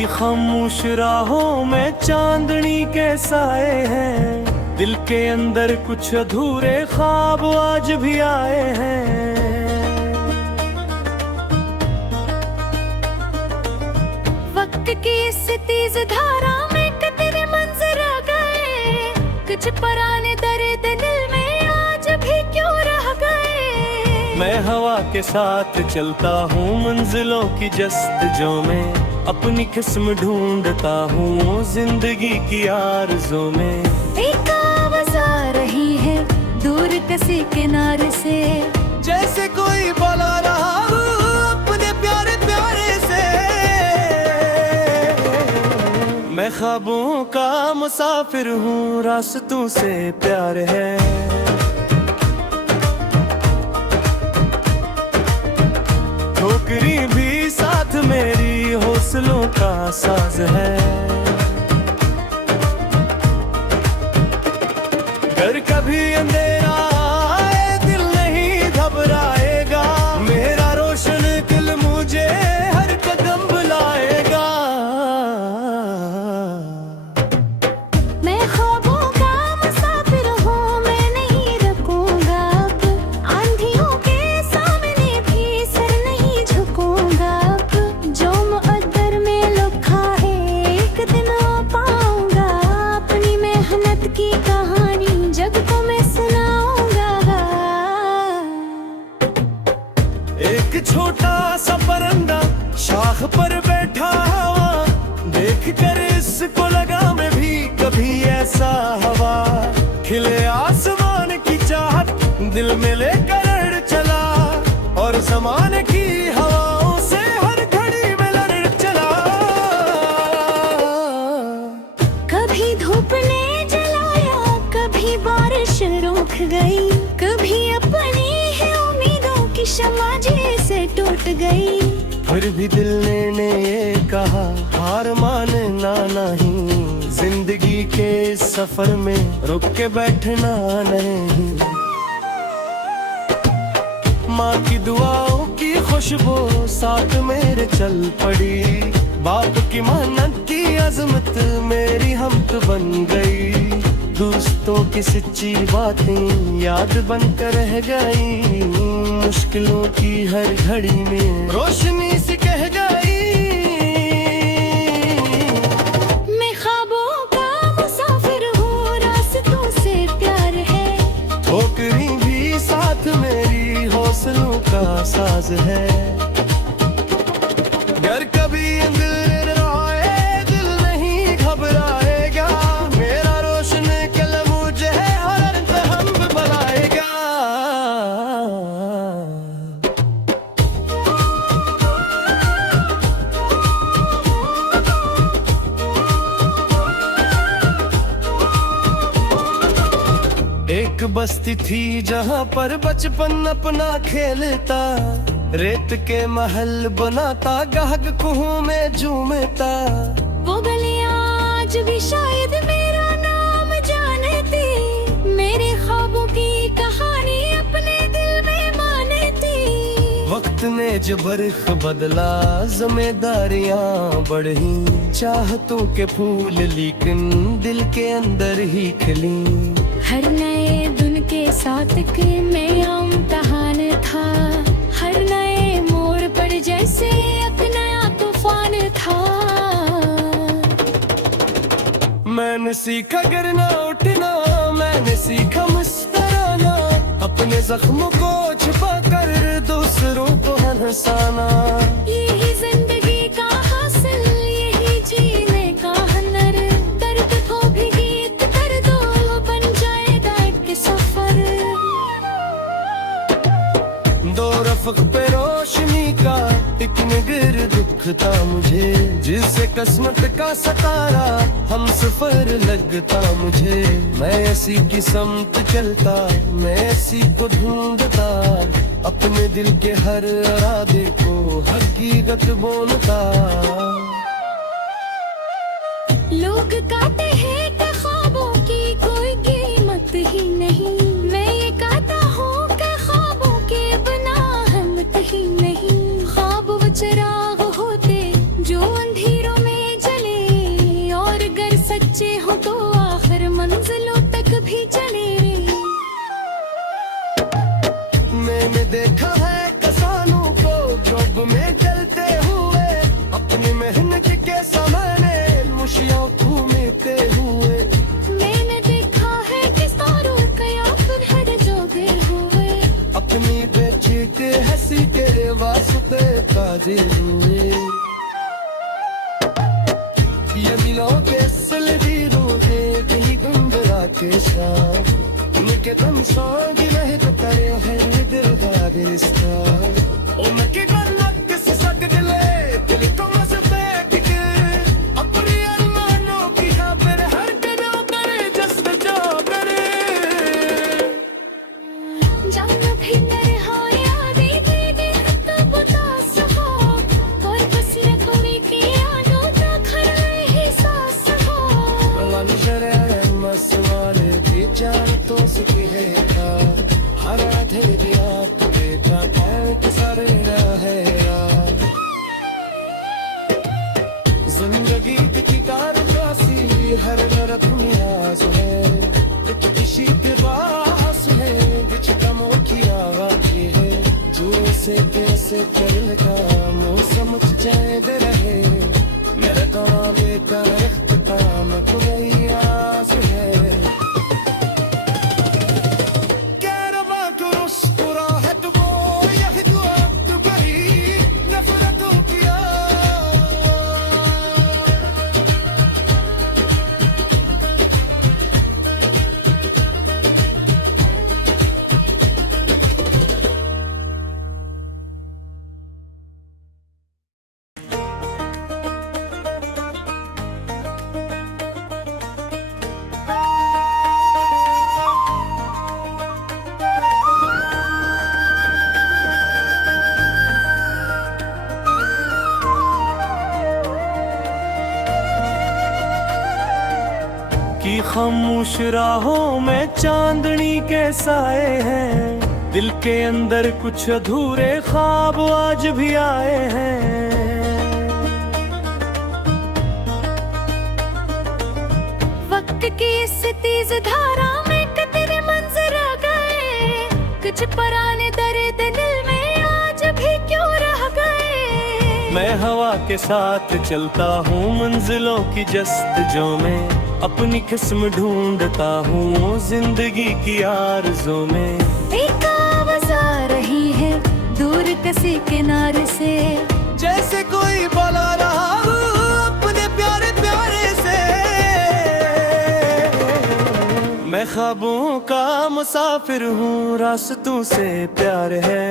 मेरी खामोश राहों में चांदनी के साए हैं, दिल के अंदर कुछ अधूरे ख्वाब आज भी आए हैं। वक्त की इस तेज धारा में तेरे मंजर आ गए, कुछ पुराने दर्द दिल में आज भी क्यों रह गए। मैं हवा के साथ चलता हूँ मंजिलों की जस्तजों में, अपनी किस्म ढूंढता हूँ जिंदगी की आरज़ों में। एक आवाज़ आ रही है दूर किसी किनारे से, जैसे कोई बुला रहा हूँ अपने प्यारे प्यारे से। मैं ख्वाबों का मुसाफिर हूँ, रास्तों से प्यार है। ठोकरी भी साथ मेरी हौसलों का साज है। घर कभी अंधेरा आए दिल नहीं घबराएगा, मेरा रोशन दिल मुझे हर कदम बुलाएगा। मैं ख्वाबों का मुसाफिर हूँ, मैं नहीं रुकूंगा अब, आंधियों के सामने भी सर नहीं झुकूंगा अब। जो मुक़द्दर में लिखा है एक दिन आ पाऊंगा, अपनी मेहनत की कहानी जग को मैं सुनाऊंगा। एक छोटा सा परिंदा शाख पर बैठा हुआ, देख कर इसको लगा मैं भी कभी ऐसा हवा। खिले आसमान की चाहत दिल में लेकर अड़ चला, और ज़माने की हवाओं से हर घड़ी में लड़ चला। कभी धूप ने जलाया, कभी बारिश रुक गई, कभी अपनी है उम्मीदों की शम्मा जैसे टूट गई। फिर भी दिल ने ये कहा हार मानना नहीं, जिंदगी के सफर में रुक के बैठना नहीं। माँ की दुआओं की खुशबू साथ मेरे चल पड़ी, बाप की मेहनत की अजमत मेरी हमत बन गई। दोस्तों की सच्ची बातें याद बनकर रह गई, मुश्किलों की हर घड़ी में रोशनी सी कह गई। मैं ख्वाबों का मुसाफिर हूँ, रास्तों से प्यार है। ठोकरी भी साथ मेरी हौसलों का साज है। घर कभी अंधेर आए दिल नहीं घबराएगा, मेरा रोशन कल मुझे हर हम बुलाएगा। एक बस्ती थी जहाँ पर बचपन अपना खेलता, रेत के महल बनाता गाहक कुहू में झूमता। वो गलियां आज भी शायद मेरा नाम जानती, मेरे ख्वाबों की कहानी अपने दिल में मानती। वक्त ने जब बरख बदला जिम्मेदारियां बढ़ी, चाहतों के फूल लेकिन दिल के अंदर ही खिली। हर नए दिन के साथ के मैं इम्तिहान था, हर नए मोड़ पर जैसे एक नया तूफान था। मैंने सीखा गिरना उठना, मैंने सीखा मुस्कुराना, अपने जख्मों को छुपा कर दूसरों को हंसाना। यही जिंदगी का हासिल, यही जीने का हुनर, दर्द को भी गीत कर दो बन जाएगा एक सफर। दो रफ़्क़ पे रोशनी का एक निगर दुख था मुझे, जिससे किस्मत का सतारा हम सफर लगता मुझे। मैं ऐसी की समत चलता, मैं ऐसी को ढूंढता, अपने दिल के हर इरादे को हकीकत बोलता। लोग कहते हैं कि ख्वाबों की कोई कीमत ही नहीं, मैं ये कहता हूँ कि ख्वाबों के बिना हिम्मत ही नहीं। ख्वाब वो चिराग होते जो अंधेरों में हाजिर हुए। ये दिलों के सलदीरों के कहीं गुंगरा के साथ उनके दम सांग महकता है दिल का रिश्ता। ओ मैं के गलत से सक दिले दिल को मस फेंक के अपनी अरमानों की खबर हर कदम करे जस्ट जो करे। जाना भी नर हो यादें दे तब उदास हो और बस रखोगे कि यादों का खरा एहसास हो। वाली शराय मसवारे की जान तो सुखी है का हर आधे रात बेटा कैंट सारे रहे यार। जिंदगी की कारवासी हर तरफ न्याज है एक किसी के पास है बिच कमों की आवाज़ है जो से कैसे चल का मौसम चैन रहे मेरे काम बेटा इख्तिताम खुदाई आस है। की खामोश राहों में चांदनी के साए हैं दिल के अंदर कुछ अधूरे ख्वाब आज भी आए हैं। वक्त की इस तेज धारा में कितने मंजर आ गए कुछ पुराने दर्द दिल में आज भी क्यों रह गए। मैं हवा के साथ चलता हूँ मंजिलों की जस्तजों में अपनी किस्म ढूंढता हूँ जिंदगी की आरज़ों में। एक आवाज़ आ रही है दूर किसी किनारे से जैसे कोई बुला रहा हो अपने प्यारे प्यारे से। मैं ख्वाबों का मुसाफिर हूँ रास्तों से प्यार है।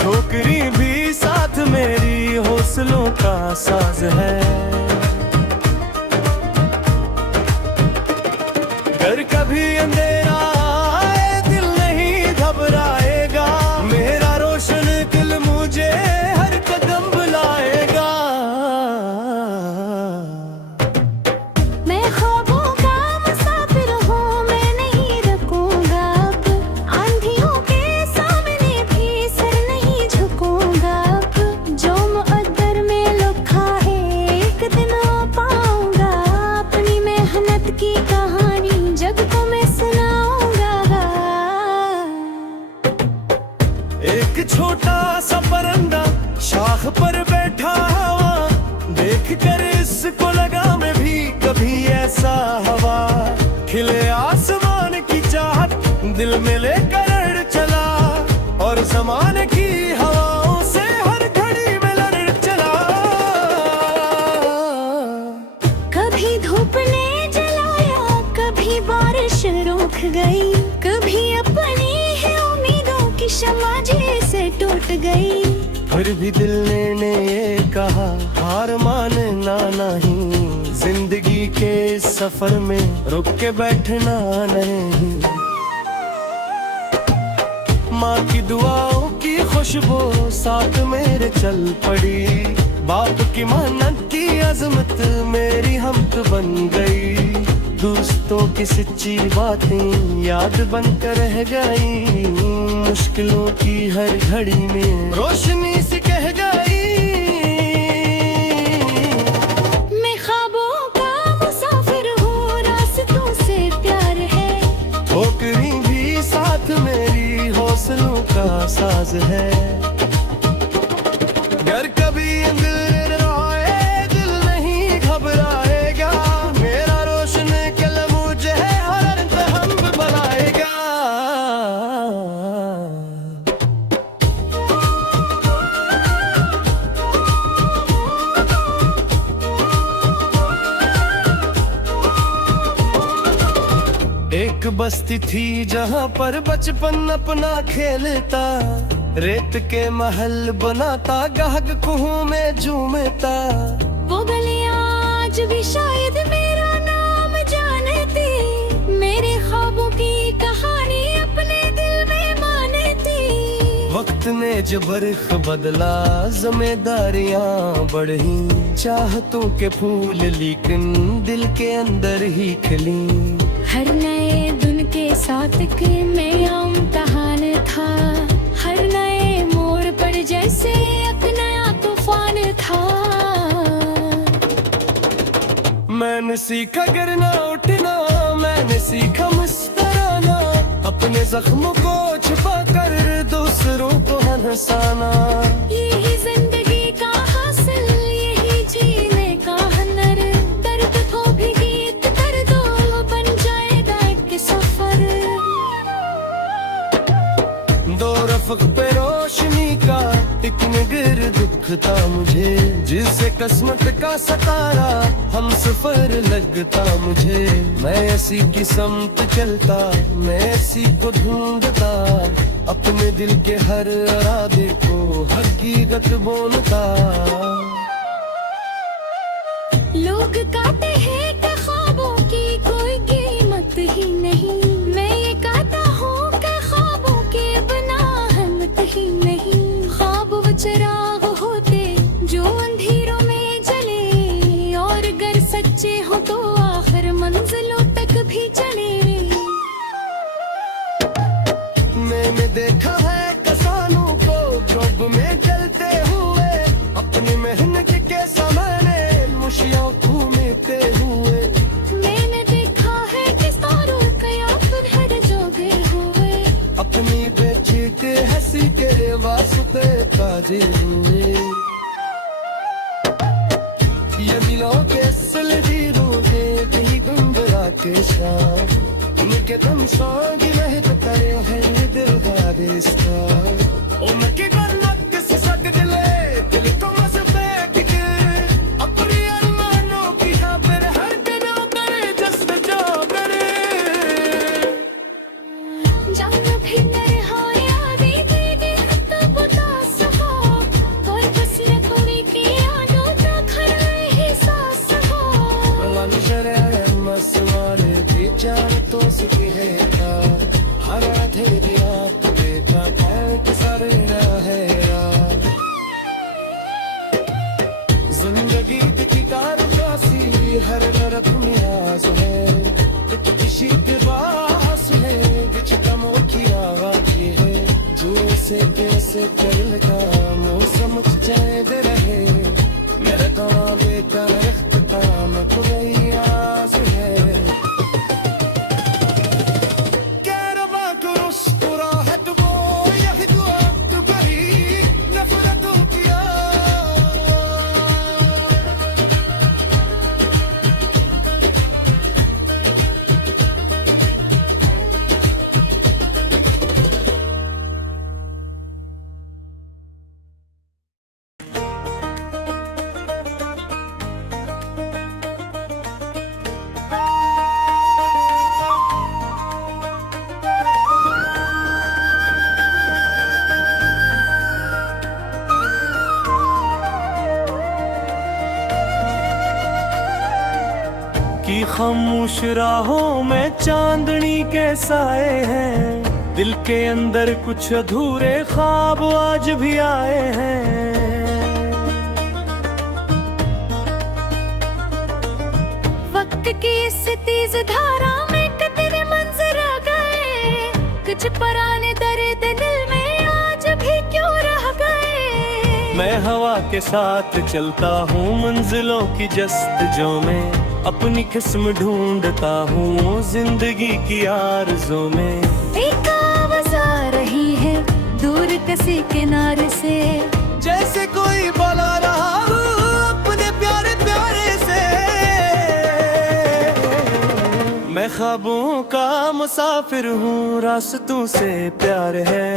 ठोकरी भी साथ मेरी हौसलों का साज है। अगर कभी अंधेरा आए दिल नहीं घबराएगा मेरा रोशन दिल मुझे हर कदम बुलाएगा। मैं ख्वाबों का मुसाफिर हूँ मैं नहीं रुकूंगा अब आंधियों के सामने भी सर नहीं झुकूंगा अब जो मुक़द्दर में लिखा है एक दिन आ पाऊंगा अपनी मेहनत की कहानी जग को मैं सुनाऊंगा। एक छोटा सा परिंदा शाख पर बैठा हवा देख कर इसको लगा मैं भी कभी ऐसा हवा। खिले आसमान की चाहत दिल में लेकर अड़ चला और ज़माने की हवाओं से हर घड़ी में लड़ चला। कभी धूप ने जलाया कभी बारिश रुक गई कभी अपनी है उम्मीदों की शम्मा से टूट गई। फिर भी दिल ने ये कहा हार मानना नहीं जिंदगी के सफर में रुक के बैठना नहीं। माँ की दुआओं की खुशबू साथ मेरे चल पड़ी बाप की मेहनत की अजमत मेरी हमत बन गई। दोस्तों की सच्ची बातें याद बनकर रह गई मुश्किलों की हर घड़ी में रोशनी से कह गई। मैं ख्वाबों का मुसाफिर हूँ रास्तों से प्यार है। ठोकरी भी साथ मेरी हौसलों का साज है। घर कभी अंधेरा आए दिल नहीं घबराएगा मेरा रोशन कल मुझे हर हम बनाएगा। बस्ती थी जहाँ पर बचपन अपना खेलता, रेत के महल बनाता, गाहक कुहू में झूमता। वो गलियां आज भी शायद मेरा नाम जानती, मेरे ख्वाबों की कहानी अपने दिल में मानती। वक्त ने जो बरख बदला, जिम्मेदारियां बढ़ी, चाहतों के फूल लेकिन दिल के अंदर ही खिली। हर नए दिन के साथ के नया इम्तिहान था, हर नए मोड़ पर जैसे एक नया तूफान था। मैंने सीखा गिरना उठना, मैंने सीखा मुस्कुराना, अपने जख्मों को छुपा कर दूसरों को हंसाना। यही जिंदगी का हासिल, यही जीने का हुनर, दर्द को भी गीत कर दो, बन जाएगा एक सफर। दो रफ़्क़ पे रोशनी का एक निगर दुख था मुझे, जिसे किस्मत का सतारा हम सफर लगता मुझे। मैं ऐसी की समत चलता, मैं ऐसी को ढूंढता, अपने दिल के हर इरादे को हकीकत बोलता। लोग कहते हैं कि ख्वाबों की कोई कीमत ही नहीं, मैं ये कहता हूँ कि ख्वाबों के बिना हिम्मत ही नहीं। ख्वाब वो चिराग होते जो अंधेरों में जले, और अगर सच्चे हो तो आखिर मंजिलों तक भी चले। मैंने देखा है किसानों को जॉब में जलते हुए, अपनी मेहनत के सामने मुशियों घूमते हुए। मैंने देखा है किसानों का याद हर जोगे हुए, अपनी बेटी के हंसी के वास्ते ताजे हुए। ये दिलों के सलदीरों के दी गुंबरा के साथ, उनके दम सांगी महक करे है दिल का रिश्ता। उनकी गन्नत किसी सक दिले, दिल को मसबेक के, अपनी अरमानों की खबर हर दिन करे जज्ब जो करे। जाना भी नहीं हो यादें तेरी तब उदास हो, और बस रखने की यादों का खरा एहसास हो। वाली शरारत मसवारे बेचार तो सुखी है था, हर आधे रात बेटा पैक सारे है यार। जिंदगी की कारवासी हर तरफ न्याज है, एक किसी के पास है बिच कमों की आवाज़ है, जो से कैसे चल का मौसम चाहे दे रहे, मेरे तो बेटा इख्तिताम कोई आस है। की खामोश राहों में चांदनी के साए हैं, दिल के अंदर कुछ अधूरे ख्वाब आज भी आए हैं। वक्त की इस तेज धारा में तेरे मंजर आ गए, कुछ पुराने दर्द दिल में आज भी क्यों रह गए। मैं हवा के साथ चलता हूँ मंजिलों की जस्तजों में, अपनी किस्म ढूंढता हूँ जिंदगी की आरज़ों में। एक आवाज़ आ रही है दूर किसी किनारे से, जैसे कोई बुला रहा हो अपने प्यारे प्यारे से। मैं ख्वाबों का मुसाफिर हूँ, रास्तों से प्यार है।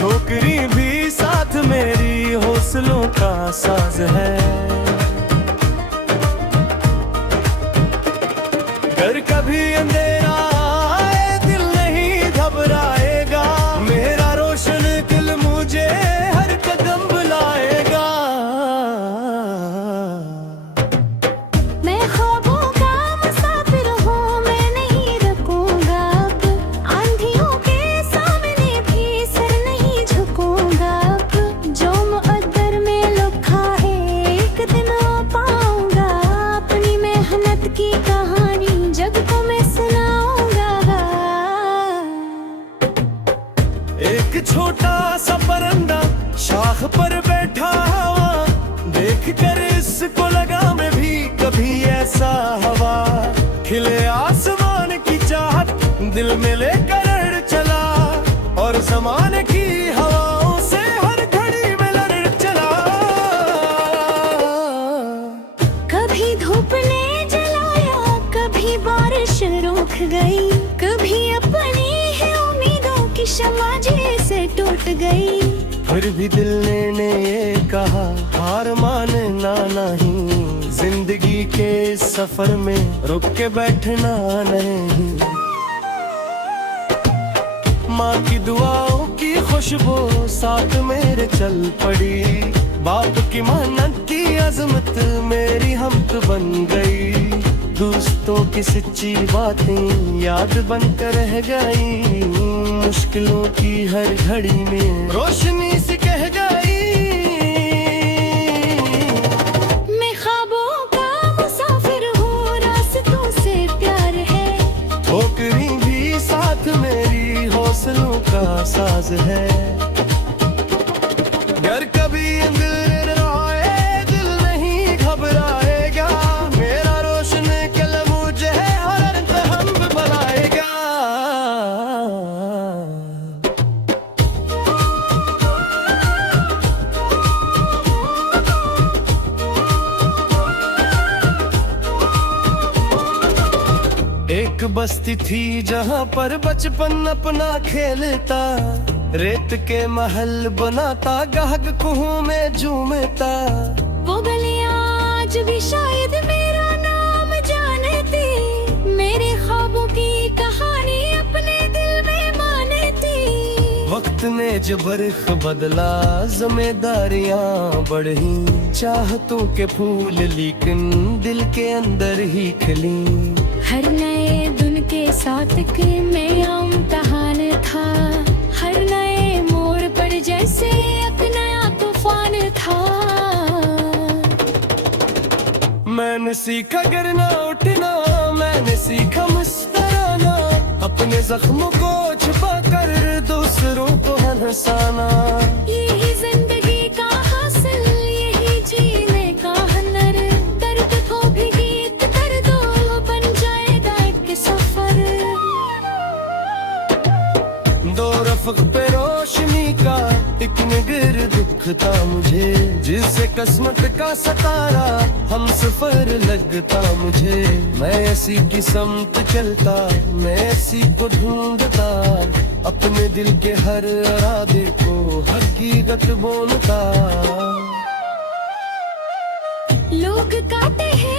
ठोकरी भी साथ मेरी हौसलों का साज है। अगर कभी अंधेरा आए दिल नहीं घबराएगा, मेरा रोशन दिल मुझे हर कदम बुलाएगा। मैं ख्वाबों का मुसाफिर हूँ, मैं नहीं रुकूंगा अब, आंधियों के सामने भी सर नहीं झुकूंगा अब। जो मुक़द्दर में लिखा है एक दिन पाऊंगा, अपनी मेहनत की कहानी जग को मैं सुनाऊंगा। एक छोटा सा परिंदा शाख पर बैठा हुआ, देख कर इसको लगा मैं भी कभी ऐसा हवा। खिले आसमान की चाहत दिल में लेकर अड़ चला, और ज़माने की हवाओं से हर घड़ी में लड़ चला। कभी धूप ने जलाया, कभी बारिश रुक गई, कभी अपनी है उम्मीदों की शम्मा जैसे टूट गई। फिर भी दिल ने ये कहा हार मानना नहीं, जिंदगी के सफर में रुक के बैठना नहीं। माँ की दुआओं की खुशबू साथ मेरे चल पड़ी, बाप की मेहनत की अजमत मेरी हमत बन गई। दोस्तों की सच्ची बातें याद बनकर रह गई, मुश्किलों की हर घड़ी में रोशनी सी कह गई। मैं ख्वाबों का मुसाफिर हूँ, रास्तों से प्यार है, ठोकरी भी साथ मेरी हौसलों का साज है। अगर कभी दिल रोए दिल नहीं घबराएगा, मेरा रोशन कल मुझे हर हम बनाएगा। एक बस्ती थी जहाँ पर बचपन अपना खेलता, रेत के महल बनाता, गाहक कुहू में झूमता। वो गलियां आज भी शायद मेरा नाम जानती, मेरे ख्वाबों की कहानी अपने दिल में मानती। वक्त ने जब बरख बदला, जिम्मेदारियां बढ़ी, चाहतों के फूल लेकिन दिल के अंदर ही खिली। हर नए दिन के साथ के मैं इम्तिहान था, हर नए मोड़ पर जैसे एक नया तूफान था। मैंने सीखा गिरना उठना, मैंने सीखा मुस्कुराना, अपने जख्मों को छुपा कर दूसरों को हंसाना। यही जिंदगी का हासिल, यही जीने का हुनर, दर्द को भी गीत कर दो, बन जाएगा एक सफर। दो रफ़्क़ पे रोशनी का एक निगर दुख था मुझे, जिससे किस्मत का सतारा हम सफर लगता मुझे। मैं ऐसी की समत चलता, मैं ऐसी को ढूंढता, अपने दिल के हर इरादे को हकीकत बोलता। लोग कहते हैं